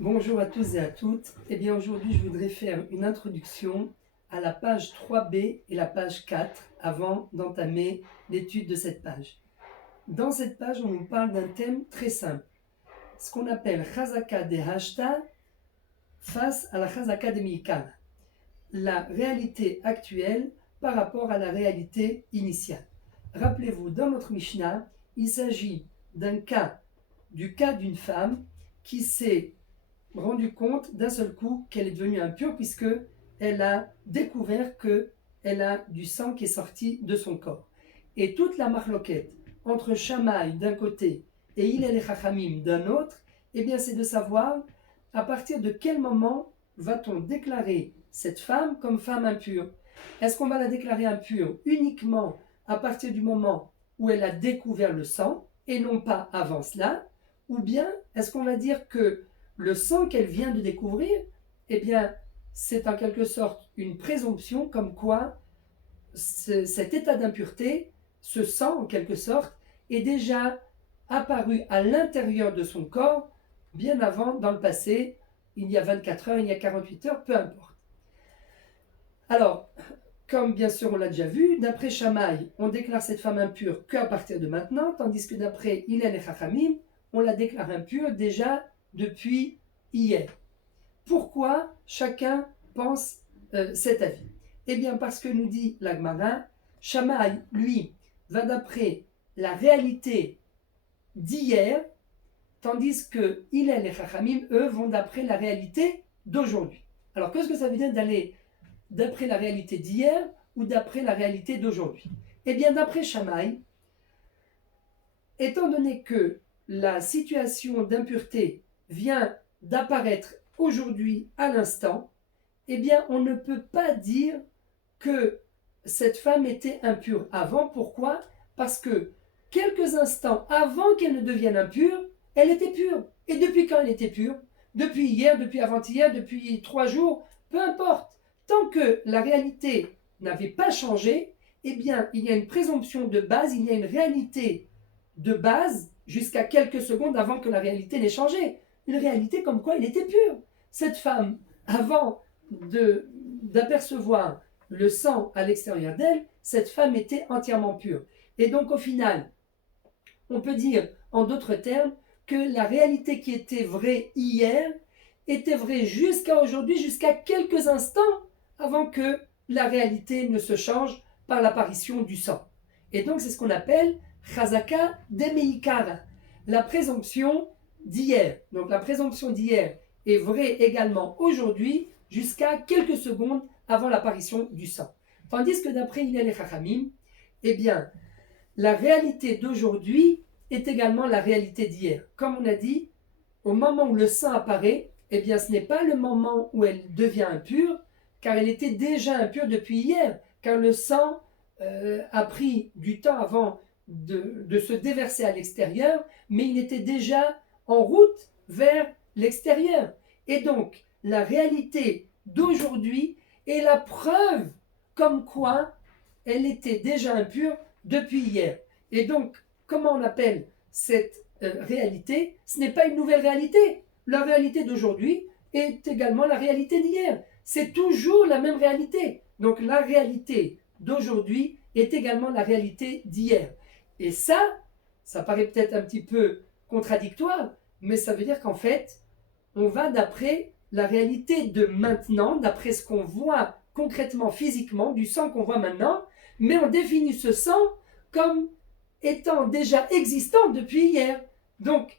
Bonjour à tous et à toutes. Eh bien aujourd'hui je voudrais faire une introduction à la page 3b et la page 4 avant d'entamer l'étude de cette page. Dans cette page on nous parle d'un thème très simple, ce qu'on appelle Chazaka de Hashta face à la Chazaka de Mikal, la réalité actuelle par rapport à la réalité initiale. Rappelez-vous, dans notre Mishnah, il s'agit du cas d'une femme qui s'est rendu compte d'un seul coup qu'elle est devenue impure puisque elle a découvert qu'elle a du sang qui est sorti de son corps. Et toute la marloquette entre Shammai d'un côté et Hillel et Chachamim d'un autre, eh bien c'est de savoir à partir de quel moment va-t-on déclarer cette femme comme femme impure. Est-ce qu'on va la déclarer impure uniquement à partir du moment où elle a découvert le sang et non pas avant cela, ou bien est-ce qu'on va dire que le sang qu'elle vient de découvrir, eh bien, c'est en quelque sorte une présomption comme quoi cet état d'impureté, ce sang en quelque sorte, est déjà apparu à l'intérieur de son corps bien avant, dans le passé, il y a 24 heures, il y a 48 heures, peu importe. Alors, comme bien sûr on l'a déjà vu, d'après Shammai, on déclare cette femme impure qu'à partir de maintenant, tandis que d'après Hillel et Chachamim, on la déclare impure déjà depuis hier. Pourquoi chacun pense cet avis? Eh bien parce que nous dit la Gemara, Shammai, lui, va d'après la réalité d'hier, tandis que Hillel et Chachamim, eux, vont d'après la réalité d'aujourd'hui. Alors qu'est-ce que ça veut dire d'aller d'après la réalité d'hier ou d'après la réalité d'aujourd'hui? Eh bien d'après Shammai, étant donné que la situation d'impureté vient d'apparaître aujourd'hui à l'instant, eh bien on ne peut pas dire que cette femme était impure avant. Pourquoi? Parce que quelques instants avant qu'elle ne devienne impure, elle était pure. Et depuis quand elle était pure? Depuis hier, depuis avant-hier, depuis 3 jours, peu importe. Tant que la réalité n'avait pas changé, eh bien il y a une présomption de base, il y a une réalité de base jusqu'à quelques secondes avant que la réalité n'ait changé. Une réalité comme quoi il était pur. Cette femme, avant d'apercevoir le sang à l'extérieur d'elle, cette femme était entièrement pure. Et donc au final, on peut dire en d'autres termes que la réalité qui était vraie hier était vraie jusqu'à aujourd'hui, jusqu'à quelques instants avant que la réalité ne se change par l'apparition du sang. Et donc c'est ce qu'on appelle Chazaka Demeikara, la présomption d'hier. Donc la présomption d'hier est vraie également aujourd'hui jusqu'à quelques secondes avant l'apparition du sang. Tandis que d'après Hillel et Chachamim, eh bien, la réalité d'aujourd'hui est également la réalité d'hier. Comme on a dit, au moment où le sang apparaît, eh bien, ce n'est pas le moment où elle devient impure, car elle était déjà impure depuis hier, car le sang a pris du temps avant de se déverser à l'extérieur, mais il était déjà en route vers l'extérieur. Et donc, la réalité d'aujourd'hui est la preuve comme quoi elle était déjà impure depuis hier. Et donc, comment on appelle cette réalité? Ce n'est pas une nouvelle réalité. La réalité d'aujourd'hui est également la réalité d'hier. C'est toujours la même réalité. Donc la réalité d'aujourd'hui est également la réalité d'hier. Et ça paraît peut-être un petit peu contradictoire, mais ça veut dire qu'en fait, on va d'après la réalité de maintenant, d'après ce qu'on voit concrètement, physiquement, du sang qu'on voit maintenant, mais on définit ce sang comme étant déjà existant depuis hier. Donc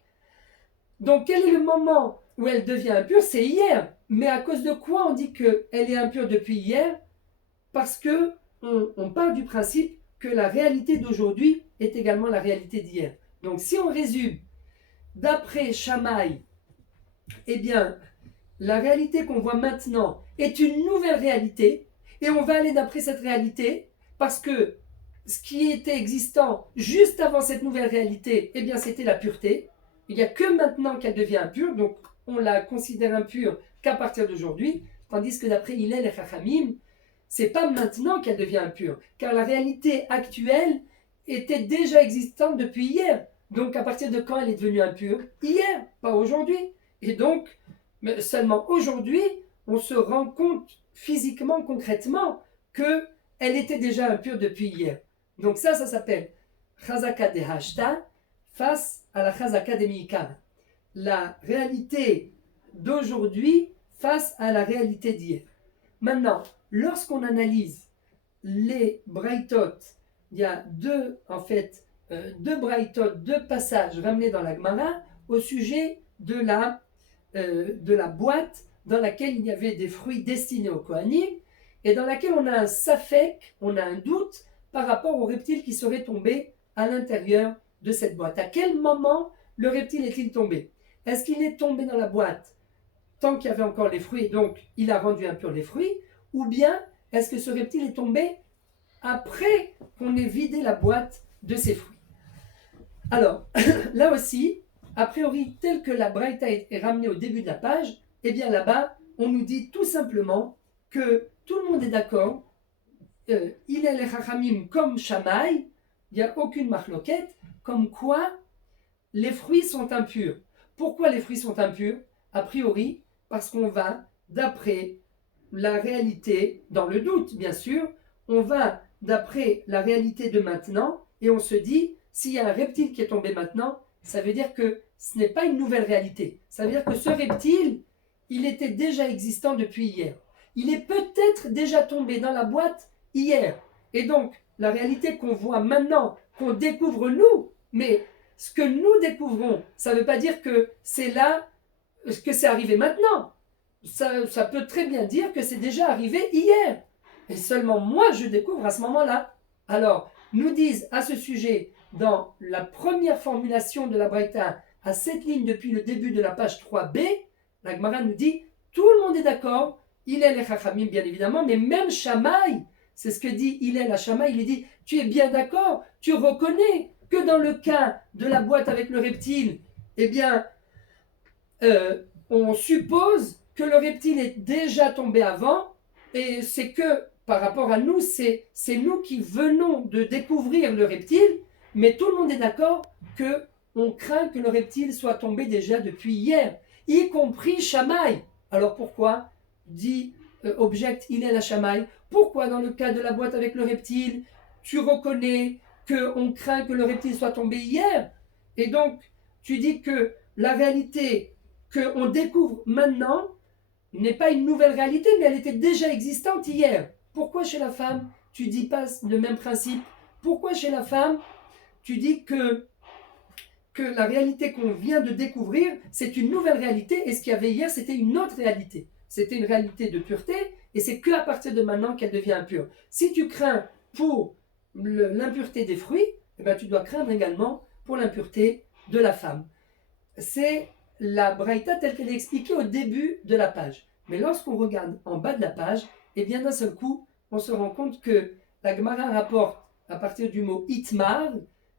quel est le moment où elle devient impure? C'est hier. Mais à cause de quoi on dit qu'elle est impure depuis hier? Parce que on part du principe que la réalité d'aujourd'hui est également la réalité d'hier. Donc si on résume, d'après Shammai, eh bien, la réalité qu'on voit maintenant est une nouvelle réalité, et on va aller d'après cette réalité, parce que ce qui était existant juste avant cette nouvelle réalité, eh bien, c'était la pureté. Il n'y a que maintenant qu'elle devient impure, donc on la considère impure qu'à partir d'aujourd'hui, tandis que d'après Hillel et Chachamim, c'est pas maintenant qu'elle devient impure, car la réalité actuelle était déjà existante depuis hier. Donc à partir de quand elle est devenue impure? Hier, pas aujourd'hui. Et donc, Mais seulement aujourd'hui, on se rend compte physiquement, concrètement, qu'elle était déjà impure depuis hier. Donc ça s'appelle Chazaka de Hashta face à la Chazaka de Miikar. La réalité d'aujourd'hui face à la réalité d'hier. Maintenant, lorsqu'on analyse les Braithot, il y a deux Braithot, deux passages ramenés dans la Gemara au sujet de la boîte dans laquelle il y avait des fruits destinés aux Kohanim et dans laquelle on a un safek, on a un doute par rapport au reptile qui serait tombé à l'intérieur de cette boîte. À quel moment le reptile est-il tombé? Est-ce qu'il est tombé dans la boîte tant qu'il y avait encore les fruits et donc il a rendu impurs les fruits, ou bien est-ce que ce reptile est tombé après qu'on ait vidé la boîte de ses fruits? Alors, là aussi, a priori, tel que la Braïta est ramenée au début de la page, eh bien là-bas, on nous dit tout simplement que tout le monde est d'accord, il est les Chachamim comme Shamaï, il n'y a aucune marloquette, comme quoi les fruits sont impurs. Pourquoi les fruits sont impurs? A priori, parce qu'on va, d'après la réalité, dans le doute bien sûr, on va d'après la réalité de maintenant, et on se dit, s'il y a un reptile qui est tombé maintenant, ça veut dire que ce n'est pas une nouvelle réalité. Ça veut dire que ce reptile, il était déjà existant depuis hier. Il est peut-être déjà tombé dans la boîte hier. Et donc, la réalité qu'on voit maintenant, qu'on découvre nous, mais ce que nous découvrons, ça ne veut pas dire que c'est là, que c'est arrivé maintenant. Ça peut très bien dire que c'est déjà arrivé hier. Et seulement moi, je découvre à ce moment-là. Alors, nous disent à ce sujet, dans la première formulation de la Braïta, à cette ligne depuis le début de la page 3b, la Gemara nous dit, tout le monde est d'accord, il est les Chachamim bien évidemment, mais même Shamaï, c'est ce que dit il est la Shamaï, il dit, tu es bien d'accord, tu reconnais que dans le cas de la boîte avec le reptile, eh bien, on suppose que le reptile est déjà tombé avant, et c'est que par rapport à nous, c'est nous qui venons de découvrir le reptile, mais tout le monde est d'accord que on craint que le reptile soit tombé déjà depuis hier, y compris Shamaï. Alors pourquoi dit object il est la Shamaï? Pourquoi dans le cas de la boîte avec le reptile, tu reconnais qu'on craint que le reptile soit tombé hier? Et donc, tu dis que la réalité qu'on découvre maintenant n'est pas une nouvelle réalité, mais elle était déjà existante hier. Pourquoi chez la femme, tu dis pas le même principe? Pourquoi chez la femme, tu dis que la réalité qu'on vient de découvrir, c'est une nouvelle réalité, et ce qu'il y avait hier, c'était une autre réalité. C'était une réalité de pureté, et c'est qu'à partir de maintenant qu'elle devient impure. Si tu crains pour l'impureté des fruits, eh ben, tu dois craindre également pour l'impureté de la femme. C'est la Braïta telle qu'elle est expliquée au début de la page. Mais lorsqu'on regarde en bas de la page, et bien d'un seul coup, on se rend compte que la Gemara rapporte à partir du mot Itmar,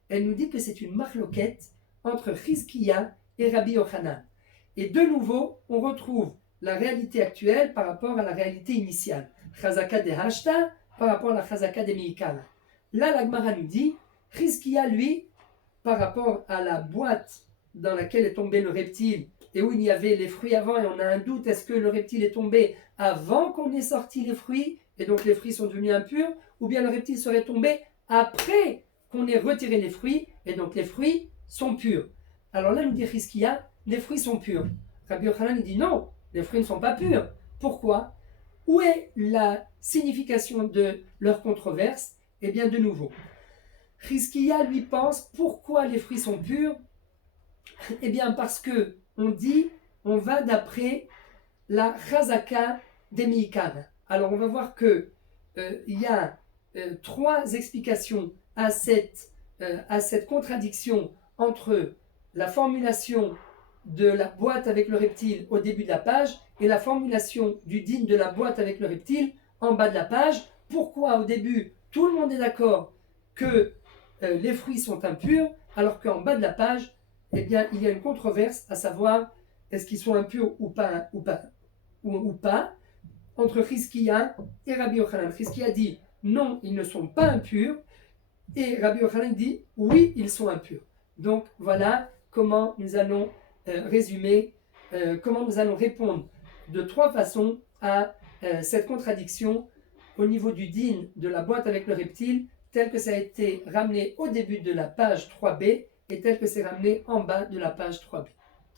elle nous dit que c'est une marloquette entre Chizkiya et Rabbi Yochanan. Et de nouveau, on retrouve la réalité actuelle par rapport à la réalité initiale. Chazaka de Hashta par rapport à la Chazaka de Miikala. Là, la Gemara nous dit, Chizkiya, lui, par rapport à la boîte dans laquelle est tombé le reptile et où il y avait les fruits avant, et on a un doute, est-ce que le reptile est tombé avant qu'on ait sorti les fruits et donc les fruits sont devenus impurs, ou bien le reptile serait tombé après qu'on ait retiré les fruits et donc les fruits sont purs? Alors là, nous dit Chizkiya, les fruits sont purs. Rabbi Yochanan dit non, les fruits ne sont pas purs. Pourquoi? Où est la signification de leur controverse? Eh bien, de nouveau, Chizkiya lui pense pourquoi les fruits sont purs. Eh bien, parce que on dit, on va d'après la Chazaka des Miikar. Alors, on va voir que il y a trois explications à cette contradiction entre la formulation de la boîte avec le reptile au début de la page et la formulation du din de la boîte avec le reptile en bas de la page. Pourquoi au début tout le monde est d'accord que les fruits sont impurs, alors qu'en bas de la page, eh bien, il y a une controverse, à savoir est-ce qu'ils sont impurs ou pas, entre Chizkiya et Rabbi Yochanan. Chizkiya dit non, ils ne sont pas impurs, et Rabbi Yochanan dit oui, ils sont impurs. Donc voilà comment nous allons résumer comment nous allons répondre de 3 façons à cette contradiction au niveau du din de la boîte avec le reptile, tel que ça a été ramené au début de la page 3b et tel que c'est ramené en bas de la page 3b.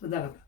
Toda Rabba.